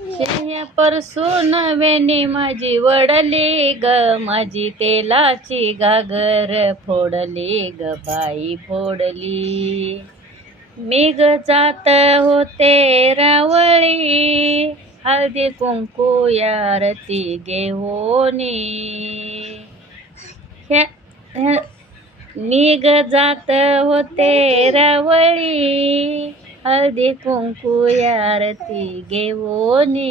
शेह्या परसून वेणी माझी वडली ग, माझी तेलाची घागर फोडली ग बाई फोडली. मी ग जात होते रावळी, हळदी कुंकू आरती घेऊनी. मी ग जात होते रावळी, हळदी कुंकू आरती घेऊनी.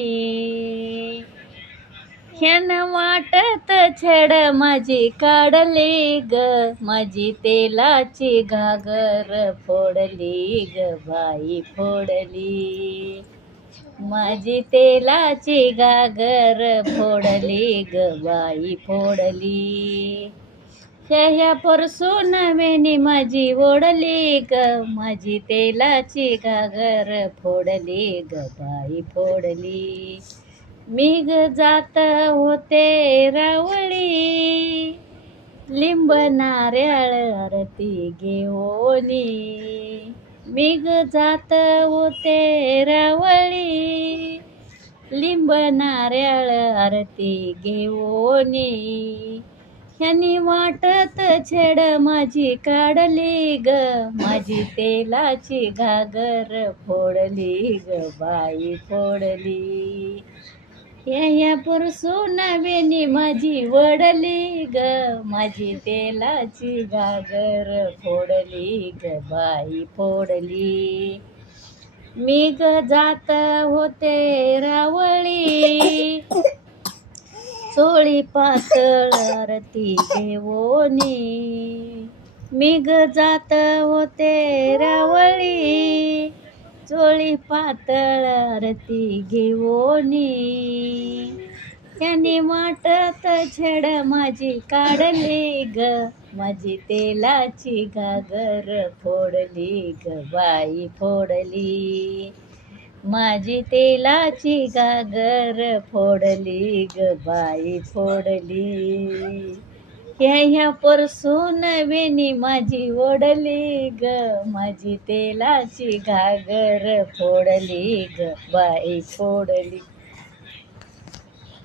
ह्यान वाटत छेड माझी काढली ग, माझी तेलाची घागर फोडली ग बाई फोडली. माझी तेलाची घागर फोडली ग बाई फोडली. ह्या परसून वेणी माझी ओढली ग, माझी तेलाची घागर फोडली ग बाई फोडली. मी ग जात होते रावळी, लिंब नारळ आरती घेऊनी. मी ग जात होते रावळी, लिंब नारळ आरती घेऊनी. ह्यानी वाटत छेड माझी काढली ग, माझी तेलाची घागर फोडली ग बाई फोडली. ह्या परसून वेणी माझी वडली ग, माझी तेलाची घागर फोडली ग बाई फोडली. मी ग जात होते रावळी, चोळी पातळ आरती घेऊनी. मी ग जात होते रावळी, चोळी पातळ आरती घेऊनी. त्यांनी वाटत छेड माझी काढली ग, माझी तेलाची घागर फोडली ग बाई फोडली. माझी तेलाची घागर फोडली ग बाई फोडली. ह्या परसून वेणी माझी ओढली ग, माझी तेलाची घागर फोडली ग बाई फोडली.